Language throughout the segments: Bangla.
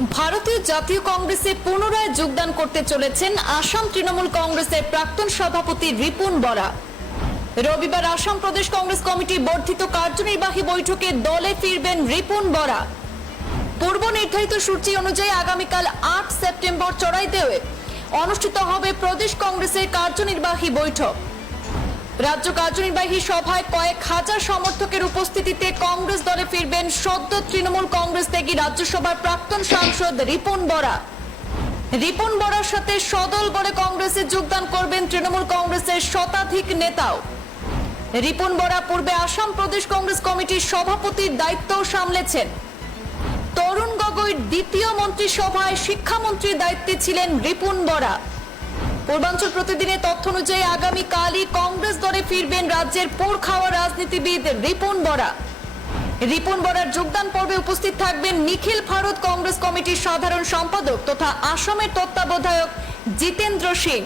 ভারতীয় জাতীয় কংগ্রেসে পুনরায় যোগদান করতে চলেছেন আসাম তৃণমূল কংগ্রেসের প্রাক্তন সভাপতি রিপুন বরা। রবিবার আসাম প্রদেশ কংগ্রেস কমিটি বর্ধিত কার্যনির্বাহী বৈঠকে দলে ফিরবেন রিপুন বরা। পূর্ব নির্ধারিত সূচি অনুযায়ী আগামীকাল আট সেপ্টেম্বর চড়াইদেওয়ে অনুষ্ঠিত হবে প্রদেশ কংগ্রেসের কার্যনির্বাহী বৈঠক। রাজ্য কার্যনির্বাহী সভায় কয়েক হাজার সমর্থকের উপস্থিতিতে কংগ্রেস দলে ফিরবেন সদ্য তৃণমূল কংগ্রেস থেকে রাজ্যসভার প্রাক্তন সাংসদ রিপন বরা। রিপন বরার সাথে সদল বলে কংগ্রেসে যোগদান করবেন তৃণমূল কংগ্রেসের শতাধিক নেতাও। রিপন বরা পূর্বে আসাম প্রদেশ কংগ্রেস কমিটির সভাপতির দায়িত্বও সামলেছেন। তরুণ গগৈর দ্বিতীয় মন্ত্রিসভায় শিক্ষামন্ত্রীর দায়িত্বে ছিলেন রিপুন বরা। পূর্বাঞ্চল প্রতিদিনের তথ্য অনুযায়ী আগামীকালই কংগ্রেস দলে ফিরবেন রাজ্যের পোর খাওয়া রাজনীতিবিদ রিপুন বরা। রিপুন বরার যোগদান পর্বে উপস্থিত থাকবেন নিখিল ভারত কংগ্রেস কমিটির সাধারণ সম্পাদক তথা আসামের তত্ত্বাবধায়ক জিতেন্দ্র সিং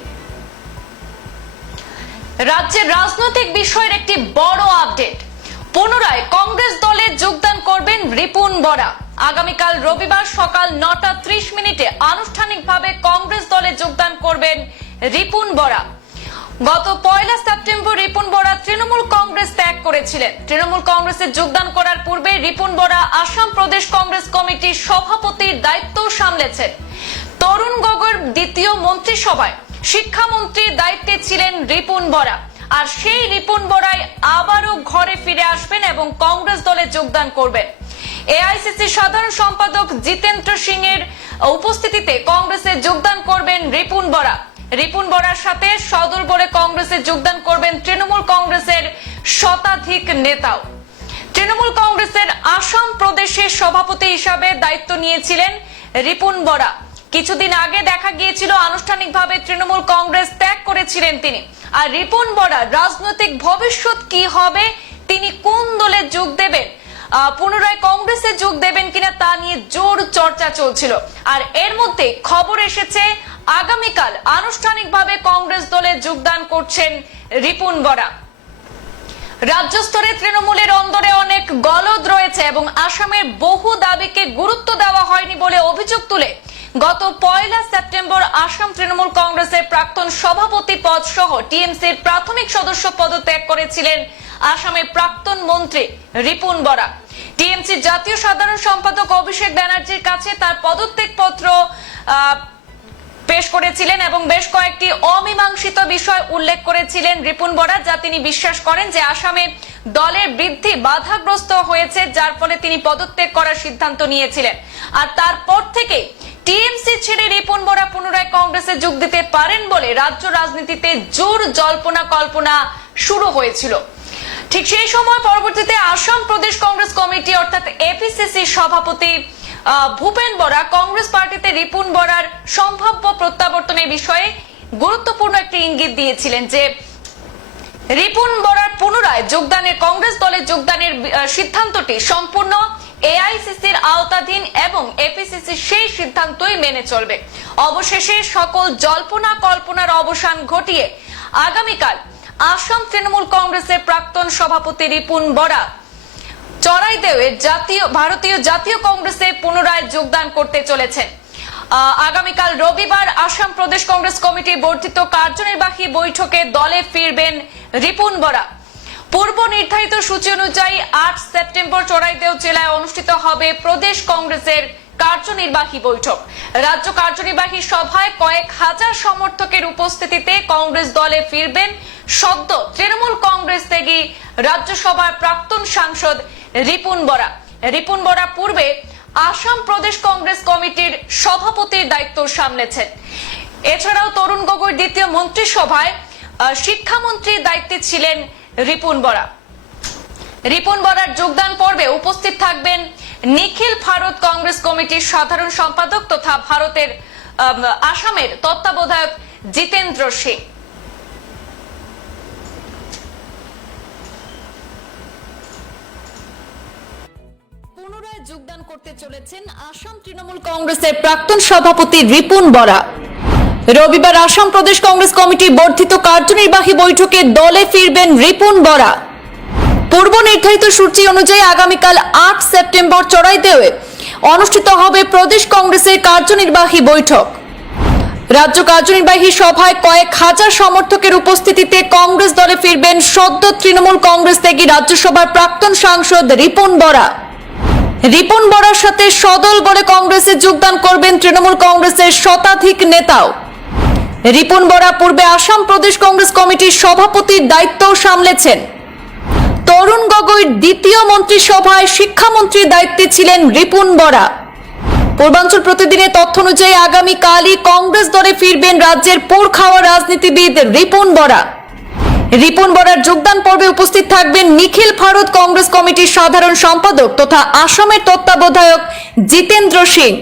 রাজ্যের রাজনৈতিক বিষয়ের একটি বড় আপডেট। পুনরায় কংগ্রেস দলে যোগদান করবেন রিপুন বরা। আগামীকাল রবিবার সকাল নটা ত্রিশ মিনিটে আনুষ্ঠানিকভাবে কংগ্রেস দলে যোগদান করবেন রিপুন বরা। গত পয়লা সেপ্টেম্বর রিপুন বরা তৃণমূল কংগ্রেস ত্যাগ করেছিলেন। তৃণমূল কংগ্রেসে যোগদান করার পূর্বে রিপুন বরা আসাম প্রদেশ কংগ্রেস কমিটির সভাপতির দায়িত্ব সামলেছেন। তরুণ গগৈর দ্বিতীয় মন্ত্রিসভায় শিক্ষামন্ত্রীর দায়িত্বে ছিলেন রিপুন বরা। আর সেই রিপুন বরাই আবারও ঘরে ফিরে আসবেন এবং কংগ্রেস দলে যোগদান করবেন। এআইসিসি সাধারণ সম্পাদক জিতেন্দ্র সিং এর উপস্থিতিতে কংগ্রেসে যোগদান করবেন রিপুন বরা। রিপুন বরার সাথে সদর বলে কংগ্রেসে যোগদান করবেন তৃণমূল কংগ্রেসের শতাধিক নেতাও। তৃণমূল কংগ্রেসের আসাম প্রদেশের সভাপতি হিসাবে দায়িত্ব নিয়েছিলেন রিপুন বরা। কিছুদিন আগে দেখা গিয়েছিল, আনুষ্ঠানিকভাবে তৃণমূল কংগ্রেস ত্যাগ করেছিলেন তিনি। আর রিপুন বরা, রাজনৈতিক ভবিষ্যৎ কি হবে, তিনি কোন দলে যোগ দেবেন পুনরায় কংগ্রেসে যোগ দেবেন কিনা তা নিয়ে জোর চর্চা চলছিল। আর এর মধ্যে খবর এসেছে, আগামীকাল আনুষ্ঠানিকভাবে কংগ্রেস দলে যোগদান করছেন রিপুন বরা। রাজ্য স্তরে তৃণমূলের অন্দরে অনেক গলদ রয়েছে এবং আসামের বহু দাবিকে গুরুত্ব দেওয়া হয়নি বলে অভিযোগ তুলে গত পয়লা সেপ্টেম্বর আসাম তৃণমূল কংগ্রেসের প্রাক্তন সভাপতি পদ সহ টিএমসির প্রাথমিক সদস্য পদত্যাগ করেছিলেন আসামের প্রাক্তন মন্ত্রী রিপুন বরা। টিএমসির জাতীয় সাধারণ সম্পাদক অভিষেক ব্যানার্জির কাছে তার পদত্যাগ পত্র পেশ করেছিলেন এবং বেশ কয়েকটি অমীমাংসিত বিষয় উল্লেখ করেছিলেন রিপুন বরা, যা তিনি বিশ্বাস করেন যে আসামে দলের বৃদ্ধি বাধাগ্রস্ত হয়েছে, যার ফলে তিনি পদত্যাগ করার সিদ্ধান্ত নিয়েছিলেন। আর তারপর থেকে টিএমসি ছেড়ে রিপুন বরা পুনরায় কংগ্রেসে যোগ দিতে পারেন বলে রাজ্য রাজনীতিতে জোর জল্পনা কল্পনা শুরু হয়েছিল। ঠিক সেই সময় পরবর্তীতে আসাম প্রদেশ কংগ্রেস কমিটি অর্থাৎ এপিসিসি সভাপতি ভূপেন বরা কংগ্রেস পার্টিতে রিপুন বরার সম্ভাব্য প্রত্যাবর্তনের বিষয়ে গুরুত্বপূর্ণ একটি ইঙ্গিত দিয়েছিলেন যে, রিপুন বরার পুনরায় যোগদানের কংগ্রেস দলে যোগদানের সিদ্ধান্তটি সম্পূর্ণ এআইসিসির আওতাধীন এবং এপিসিসি সেই সিদ্ধান্তই মেনে চলবে। অবশেষে সকল জল্পনা কল্পনার অবসান ঘটিয়ে আগামীকাল আসাম তৃণমূল কংগ্রেসের প্রাক্তন সভাপতি রিপুন বরা চড়াইদেওয়ে জাতীয়, ভারতীয় জাতীয় কংগ্রেসে পুনরায় যোগদান করতে চলেছেন। আগামীকাল রবিবার আসাম প্রদেশ কংগ্রেস কমিটির বর্ধিত কার্যনির্বাহী বৈঠকে দলে ফিরবেন রিপুন বরা। পূর্ব নির্ধারিত সূচি অনুযায়ী আট সেপ্টেম্বর চড়াইদেও জেলায় অনুষ্ঠিত হবে প্রদেশ কংগ্রেসের কার্যনির্বাহী বৈঠক। রাজ্য কার্যনির্বাহী সভায় কয়েক হাজার সমর্থকের উপস্থিতিতে কংগ্রেস দলে ফিরবেন সদ্য তৃণমূল কংগ্রেস থেকে রাজ্যসভার প্রাক্তন সাংসদ রিপুন বরা। রিপুন বরা পূর্বে আসাম প্রদেশ কংগ্রেস কমিটির সভাপতির দায়িত্ব সামলেছেন। এছাড়াও তরুণ গগৈর দ্বিতীয় মন্ত্রিসভায় শিক্ষামন্ত্রীর দায়িত্বে ছিলেন রিপুন বরা। রিপুন বরার যোগদান পর্বে উপস্থিত থাকবেন নিখিল ভারত কংগ্রেস কমিটির সাধারণ সম্পাদক তথা ভারতের আসামের তত্ত্বাবধায়ক জিতেন্দ্র সিং। পুনরায় যোগদান করতে চলেছেন আসাম তৃণমূল কংগ্রেসের প্রাক্তন সভাপতি রিপুন বরা। রবিবার আসাম প্রদেশ কংগ্রেস কমিটি বর্ধিত কার্যনির্বাহী বৈঠকে দলে ফিরবেন রিপুন বরা। পূর্ব নির্ধারিত সূচি অনুযায়ী আগামীকাল আট সেপ্টেম্বর চড়াইদেওয়ে অনুষ্ঠিত হবে প্রদেশ কংগ্রেসের কার্যনির্বাহী বৈঠক। রাজ্য কার্যনির্বাহী সভায় কয়েক হাজার সমর্থকের উপস্থিতিতে কংগ্রেস দলে ফিরবেন সদ্য তৃণমূল কংগ্রেস থেকে রাজ্যসভার প্রাক্তন সাংসদ রিপুন বরা। রিপুন বরার সাথে সদল বলে কংগ্রেসে যোগদান করবেন তৃণমূল কংগ্রেসের শতাধিক নেতাও। রিপুন বরা পূর্বে আসাম প্রদেশ কংগ্রেস কমিটির সভাপতির দায়িত্বও সামলেছেন। তরুণ গগৈর দ্বিতীয় মন্ত্রিসভায় শিক্ষামন্ত্রীর দায়িত্বে ছিলেন রিপুন বরা। পূর্বাঞ্চল প্রতিদিনের তথ্য অনুযায়ী আগামীকালই কংগ্রেস দলে ফিরবেন রাজ্যের পোড় খাওয়া রাজনীতিবিদ রিপুন বরা। রিপুন বরার যোগদান পর্বে উপস্থিত থাকবেন নিখিল ভারত কংগ্রেস কমিটির সাধারণ সম্পাদক তথা আসামের তত্ত্বাবধায়ক জিতেন্দ্র সিং।